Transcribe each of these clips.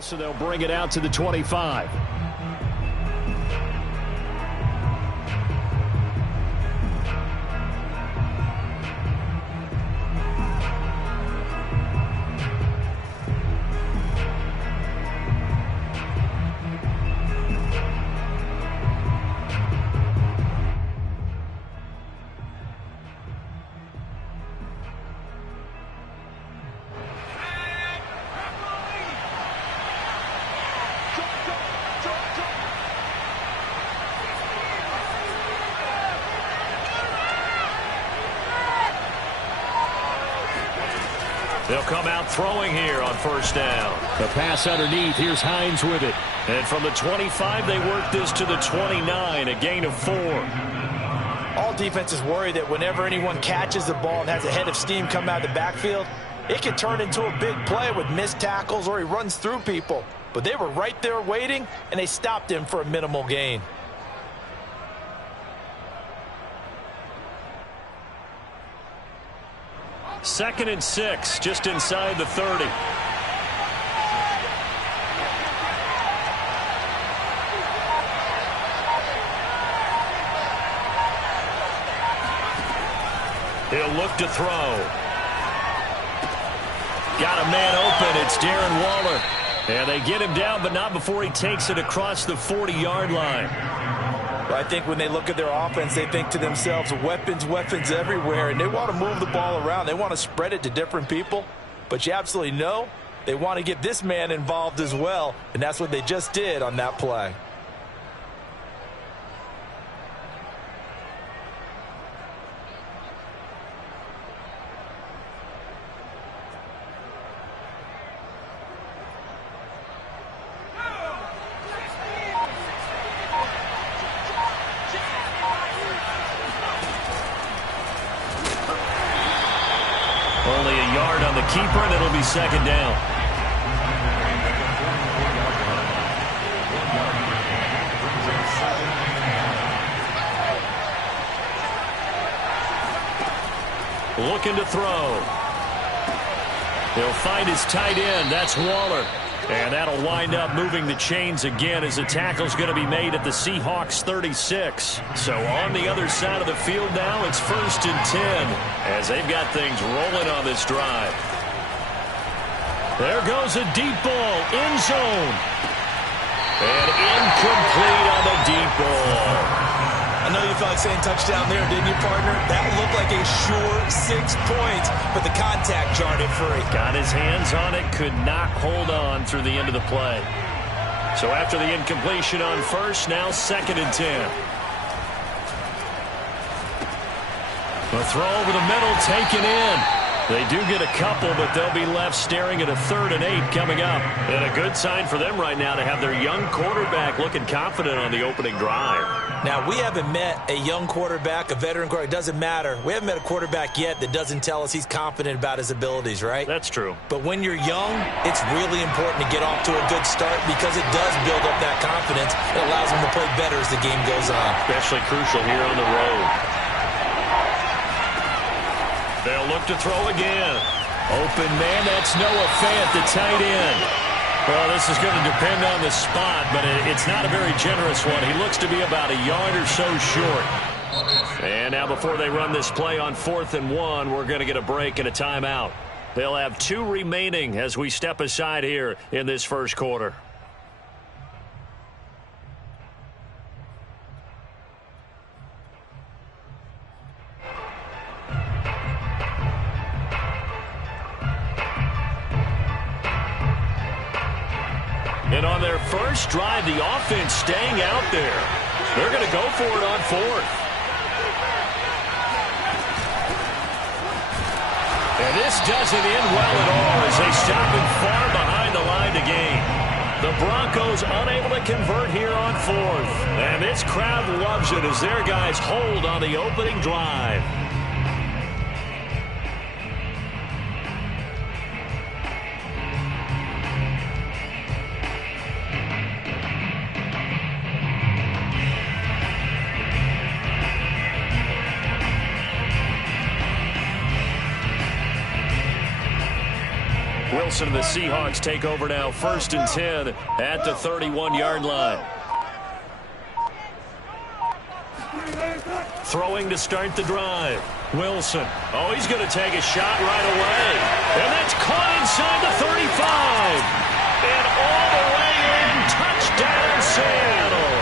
So they'll bring it out to the 25. They'll come out throwing here on first down. The pass underneath. Here's Hines with it. And from the 25, they work this to the 29, a gain of 4. All defenses worry that whenever anyone catches the ball and has a head of steam come out of the backfield, it can turn into a big play with missed tackles or he runs through people. But they were right there waiting, and they stopped him for a minimal gain. Second and 6, just inside the 30. He'll look to throw. Got a man open. It's Darren Waller. And they get him down, but not before he takes it across the 40-yard line. Well, I think when they look at their offense, they think to themselves, weapons, weapons everywhere, and they want to move the ball around. They want to spread it to different people, but you absolutely know they want to get this man involved as well, and that's what they just did on that play. Only a yard on the keeper, and it'll be second down. Looking to throw. He'll find his tight end. That's Waller. And that'll wind up moving the chains again as the tackle's going to be made at the Seahawks 36. So on the other side of the field now, it's 1st and 10 as they've got things rolling on this drive. There goes a deep ball, end zone. And incomplete on the deep ball. I know you felt like saying touchdown there, didn't you, partner? That looked like a sure 6 points, but the contact jarred it free. Got his hands on it, could not hold on through the end of the play. So after the incompletion on first, now 2nd and 10. The throw over the middle, taken in. They do get a couple, but they'll be left staring at a 3rd and 8 coming up. And a good sign for them right now to have their young quarterback looking confident on the opening drive. Now, we haven't met a young quarterback, a veteran quarterback. It doesn't matter. We haven't met a quarterback yet that doesn't tell us he's confident about his abilities, right? That's true. But when you're young, it's really important to get off to a good start because it does build up that confidence. It allows them to play better as the game goes on. Especially crucial here on the road. They'll look to throw again. Open man, that's Noah Fant, the tight end. Well, this is going to depend on the spot, but it's not a very generous one. He looks to be about a yard or so short. And now before they run this play on 4th and 1, we're going to get a break and a timeout. They'll have 2 remaining as we step aside here in this first quarter. And on their first drive, the offense staying out there. They're going to go for it on 4th. And this doesn't end well at all as they stop him far behind the line to gain. The Broncos unable to convert here on 4th. And this crowd loves it as their guys hold on the opening drive. pass, and the Seahawks take over now 1st and 10 at the 31-yard line. Throwing to start the drive. Wilson. Oh, he's going to take a shot right away. And that's caught inside the 35. And all the way in. Touchdown, Seattle.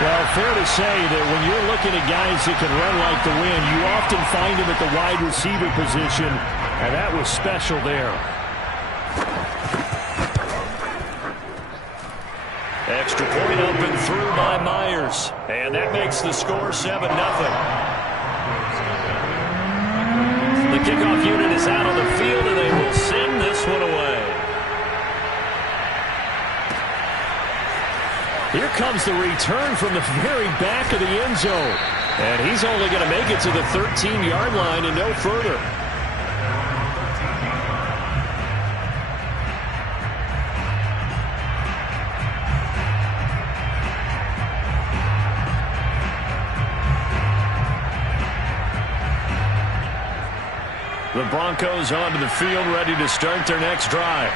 Well, fair to say that when you're looking at guys that can run like the wind, you often find them at the wide receiver position, and that was special there. Extra point up and through by Myers. And that makes the score 7-0. The kickoff unit is out on the field, and they will send this one away. Here comes the return from the very back of the end zone. And he's only going to make it to the 13-yard line and no further. The Broncos onto the field, ready to start their next drive.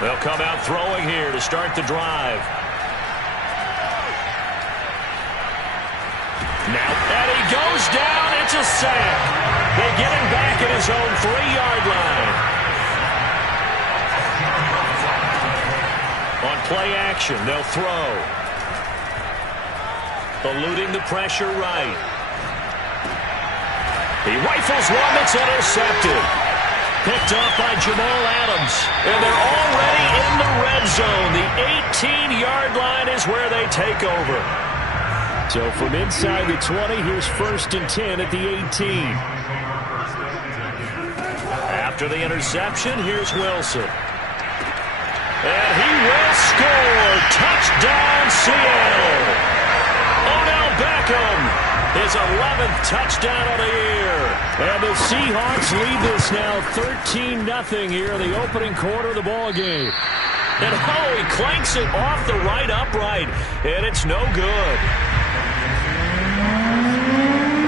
They'll come out throwing here to start the drive. Now, and he goes down. It's a sack. They get him back at his own 3-yard line. On play action, they'll throw. Eluding the pressure right. He rifles one that's intercepted. Picked off by Jamal Adams. And they're already in the red zone. The 18-yard line is where they take over. So from inside the 20, here's 1st and 10 at the 18. After the interception, here's Wilson. And he will score. Touchdown, Seattle. Odell Beckham, his 11th touchdown of the year. And the Seahawks lead this now 13-0 here in the opening quarter of the ball game. And oh, he clanks it off the right upright, and it's no good.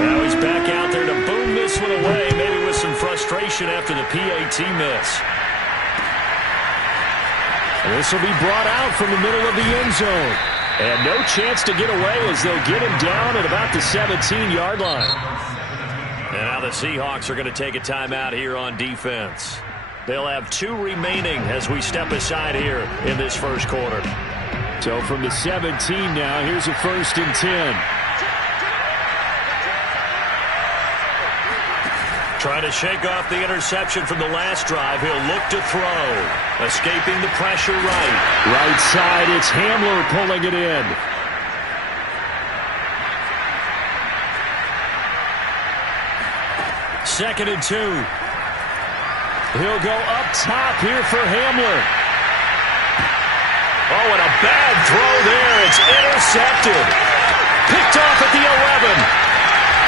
Now he's back out there to boom this one away, maybe with some frustration after the PAT miss. This will be brought out from the middle of the end zone. And no chance to get away as they'll get him down at about the 17-yard line. And now the Seahawks are going to take a timeout here on defense. They'll have 2 remaining as we step aside here in this first quarter. So from the 17 now, here's a 1st and 10. Trying to shake off the interception from the last drive. He'll look to throw. Escaping the pressure right. Right side, it's Hamler pulling it in. Second and 2. He'll go up top here for Hamler. Oh, and a bad throw there. It's intercepted. Picked off at the 11.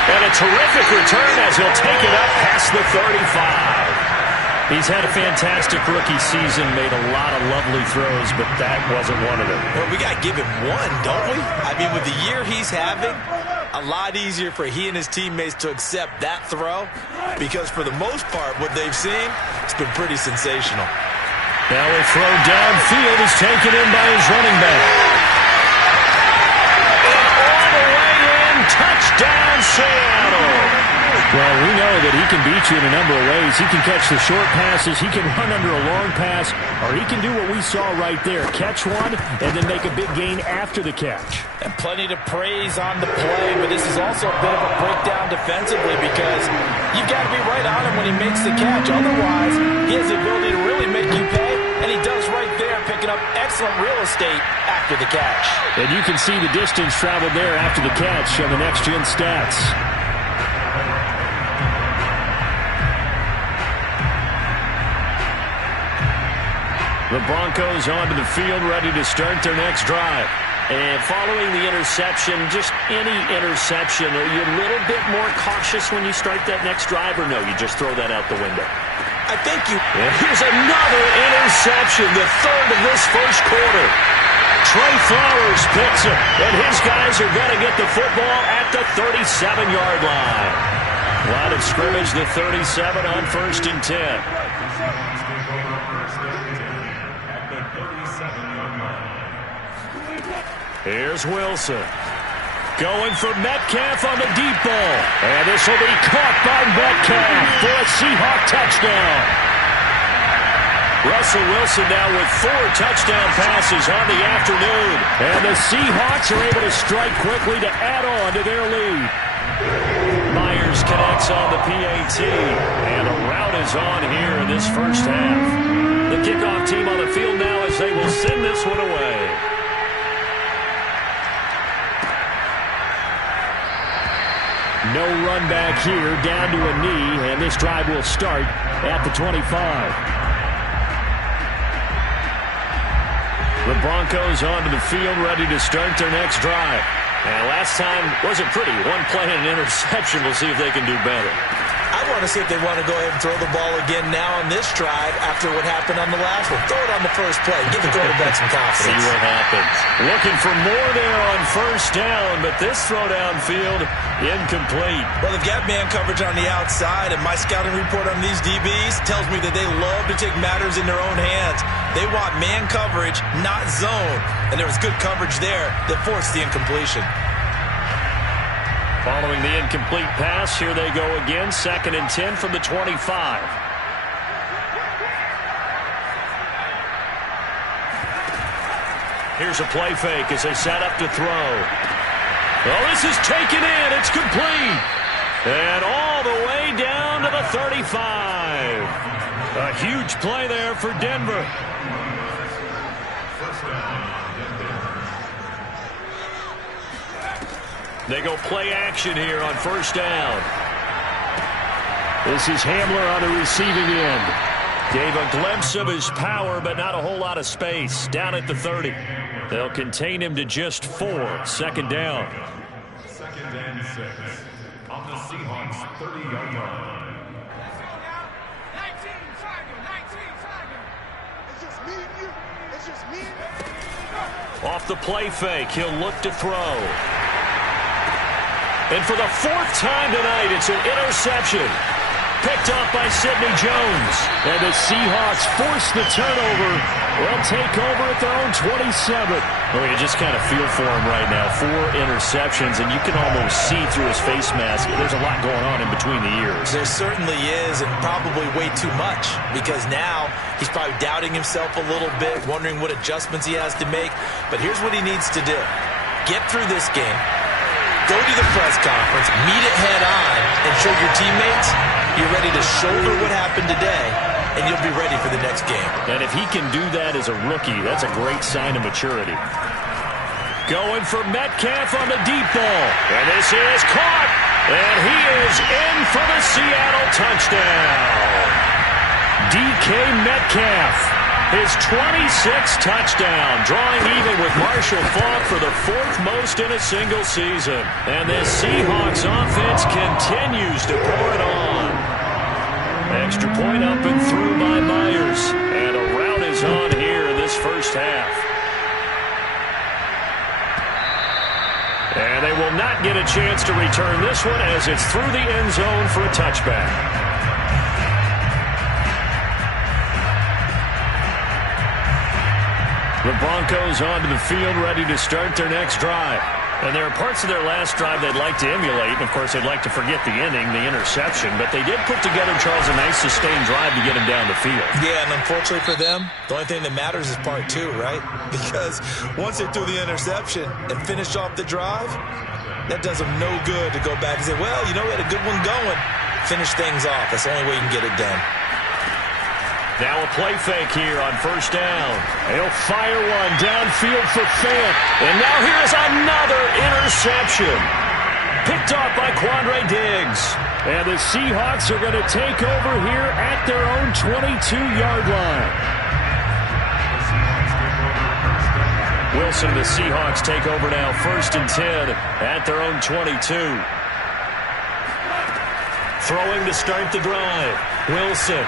And a terrific return as he'll take it up past the 35. He's had a fantastic rookie season, made a lot of lovely throws, but that wasn't one of them. Well, we got to give him one, don't we? I mean, with the year he's having, a lot easier for he and his teammates to accept that throw because for the most part, what they've seen, it's been pretty sensational. Now a throw downfield is taken in by his running back. And all the way in, touchdown Seattle. Well, we know that he can beat you in a number of ways. He can catch the short passes, he can run under a long pass, or he can do what we saw right there, catch one and then make a big gain after the catch. And plenty to praise on the play, but this is also a bit of a breakdown defensively because you've got to be right on him when he makes the catch. Otherwise, he has the ability to really make you pay, and he does right there, picking up excellent real estate after the catch. And you can see the distance traveled there after the catch on the next-gen stats. The Broncos onto the field, ready to start their next drive. And following the interception, just any interception, are you a little bit more cautious when you start that next drive, or no, you just throw that out the window? I think you... And here's another interception, the third of this first quarter. Trey Flowers picks it, and his guys are going to get the football at the 37-yard line. Line of scrimmage, the 37 on 1st and 10. Here's Wilson. Going for Metcalf on the deep ball. And this will be caught by Metcalf for a Seahawk touchdown. Russell Wilson now with 4 touchdown passes on the afternoon. And the Seahawks are able to strike quickly to add on to their lead. Myers connects on the PAT. And a rout is on here in this first half. The kickoff team on the field now as they will send this one away. No run back here, down to a knee, and this drive will start at the 25. The Broncos onto the field, ready to start their next drive. And last time wasn't pretty. 1 play and an interception. We'll see if they can do better. I want to see if they want to go ahead and throw the ball again now on this drive after what happened on the last one. Throw it on the first play. Give the quarterback some confidence. See what happens. Looking for more there on 1st down, but this throw downfield incomplete. Well, they've got man coverage on the outside, and my scouting report on these DBs tells me that they love to take matters in their own hands. They want man coverage, not zone. And there was good coverage there that forced the incompletion. Following the incomplete pass, here they go again. 2nd and 10 from the 25. Here's a play fake as they set up to throw. Oh, this is taken in. It's complete. And all the way down to the 35. A huge play there for Denver. They go play action here on 1st down. This is Hamler on the receiving end. Gave a glimpse of his power, but not a whole lot of space. Down at the 30. They'll contain him to just 4. 2nd down. 2nd and 6 on the Seahawks 30-yard line. 19 Tiger. It's just me and you. It's just me and you. Off the play fake, he'll look to throw. And for the 4th time tonight, it's an interception. Picked up by Sidney Jones. And the Seahawks force the turnover. They'll take over at their own 27. Well, you just kind of feel for him right now. 4 interceptions, and you can almost see through his face mask. There's a lot going on in between the ears. There certainly is, and probably way too much, because now he's probably doubting himself a little bit, wondering what adjustments he has to make. But here's what he needs to do. Get through this game. Go to the press conference, meet it head on, and show your teammates you're ready to shoulder what happened today, and you'll be ready for the next game. And if he can do that as a rookie, that's a great sign of maturity. Going for Metcalf on the deep ball. And this is caught. And he is in for the Seattle touchdown. DK Metcalf. His 26th touchdown, drawing even with Marshall Faulk for the 4th most in a single season. And this Seahawks offense continues to pour it on. Extra point up and through by Myers. And a rout is on here in this first half. And they will not get a chance to return this one as it's through the end zone for a touchback. The Broncos onto the field, ready to start their next drive. And there are parts of their last drive they'd like to emulate. And, of course, they'd like to forget the inning, the interception. But they did put together, Charles, a nice sustained drive to get him down the field. Yeah, and unfortunately for them, the only thing that matters is part 2, right? Because once they threw the interception and finished off the drive, that does them no good to go back and say, well, you know, we had a good one going. Finish things off. That's the only way you can get it done. Now a play fake here on 1st down. He'll fire one downfield for Fant. And now here's another interception. Picked off by Quandre Diggs. And the Seahawks are going to take over here at their own 22-yard line. Wilson, the Seahawks take over now 1st and 10 at their own 22. Throwing to start the drive. Wilson.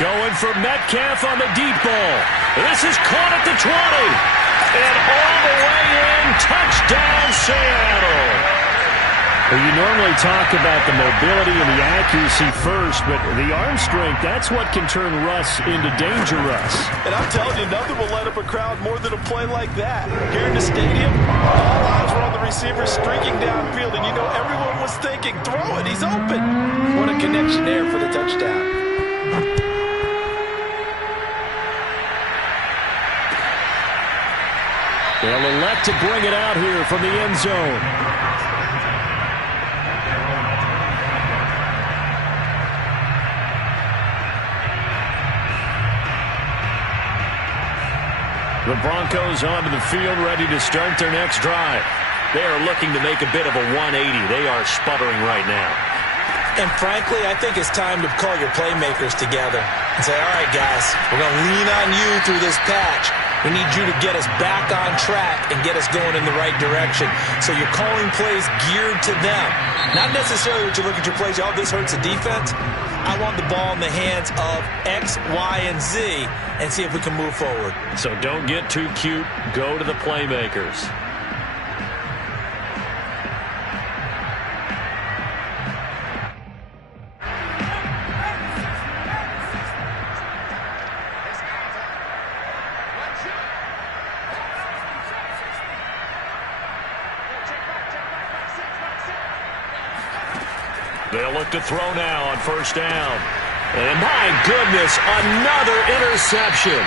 Going for Metcalf on the deep ball. This is caught at the 20. And all the way in, touchdown Seattle. Well, you normally talk about the mobility and the accuracy first, but the arm strength, that's what can turn Russ into danger Russ. And I'm telling you, nothing will light up a crowd more than a play like that. Here in the stadium, all eyes were on the receiver streaking downfield, and you know everyone was thinking, throw it, he's open. What a connection there for the touchdown. They'll elect to bring it out here from the end zone. The Broncos onto the field, ready to start their next drive. They are looking to make a bit of a 180. They are sputtering right now. And frankly, I think it's time to call your playmakers together and say, all right, guys, we're going to lean on you through this patch. We need you to get us back on track and get us going in the right direction. So you're calling plays geared to them. Not necessarily what you look at your plays, oh, this hurts the defense. I want the ball in the hands of X, Y, and Z and see if we can move forward. So don't get too cute. Go to the playmakers. They'll look to throw now on first down. And my goodness, another interception.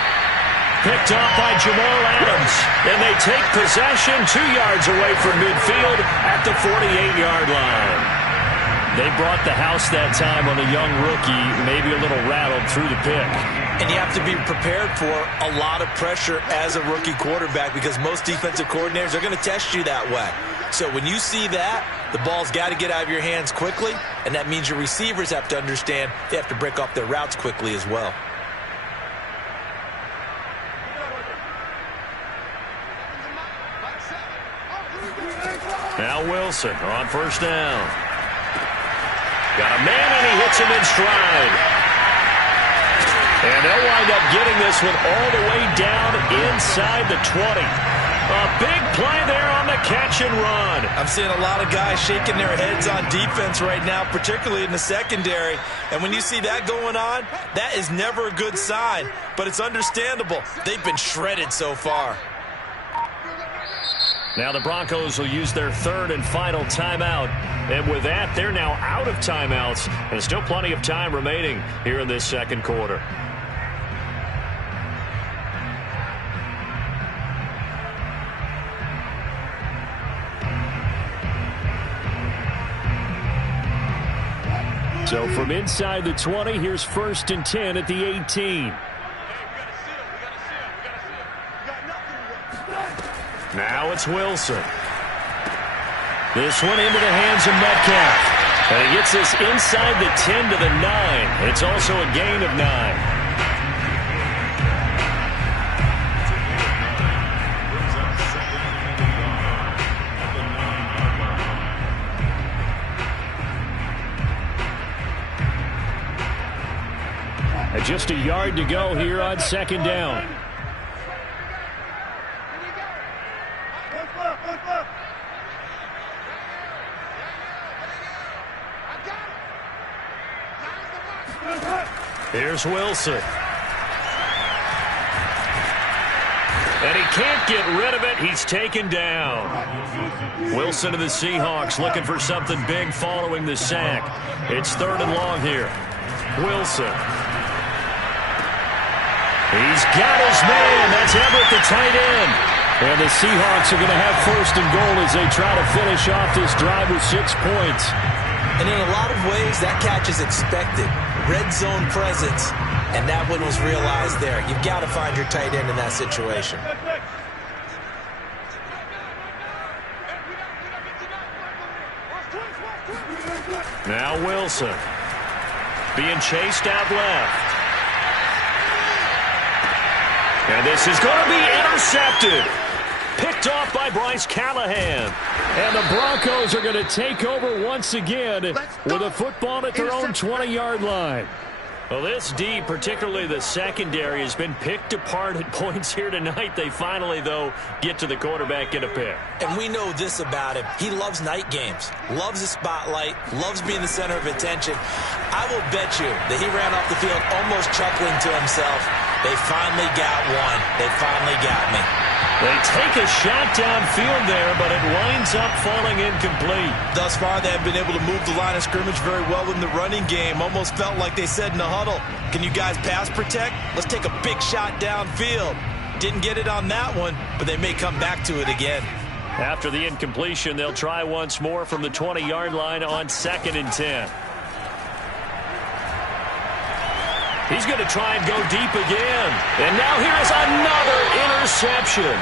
Picked off by Jamal Adams. And they take possession 2 yards away from midfield at the 48-yard line. They brought the house that time on a young rookie, maybe a little rattled through the pick. And you have to be prepared for a lot of pressure as a rookie quarterback because most defensive coordinators are going to test you that way. So when you see that, the ball's got to get out of your hands quickly, and that means your receivers have to understand they have to break off their routes quickly as well. Now Wilson on first down. Got a man, and he hits him in stride. And they'll wind up getting this one all the way down inside the 20. A big play there on the catch and run. I'm seeing a lot of guys shaking their heads on defense right now, particularly in the secondary. And when you see that going on, that is never a good sign. But it's understandable. They've been shredded so far. Now the Broncos will use their third and final timeout. And with that, they're now out of timeouts. And still plenty of time remaining here in this second quarter. So from inside the 20, here's first and 10 at the 18. Now it's Wilson. This one into the hands of Metcalf. And he gets this inside the 10 to the 9. It's also a gain of 9. Just a yard to go here on second down. Here's Wilson. And he can't get rid of it. He's taken down. Wilson of the Seahawks looking for something big following the sack. It's third and long here. Wilson. He's got his man. That's Everett, the tight end. And the Seahawks are going to have first and goal as they try to finish off this drive with 6 points. And in a lot of ways, that catch is expected. Red zone presence, and that one was realized there. You've got to find your tight end in that situation. Now Wilson being chased out left. And this is going to be intercepted. Picked off by Bryce Callahan. And the Broncos are going to take over once again with a football at their own 20-yard line. Well, this D, particularly the secondary, has been picked apart at points here tonight. They finally, though, get to the quarterback in a pick. And we know this about him. He loves night games, loves the spotlight, loves being the center of attention. I will bet you that he ran off the field almost chuckling to himself. They finally got one. They finally got me. They take a shot downfield there, but it winds up falling incomplete. Thus far, they have been able to move the line of scrimmage very well in the running game. Almost felt like they said in the huddle, can you guys pass protect? Let's take a big shot downfield. Didn't get it on that one, but they may come back to it again. After the incompletion, they'll try once more from the 20-yard line on 2nd and 10. He's going to try and go deep again. And now here's another interception.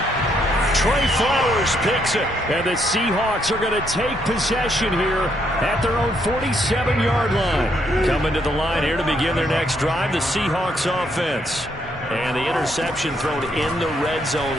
Trey Flowers picks it. And the Seahawks are going to take possession here at their own 47-yard line. Coming to the line here to begin their next drive, the Seahawks offense. And the interception thrown in the red zone.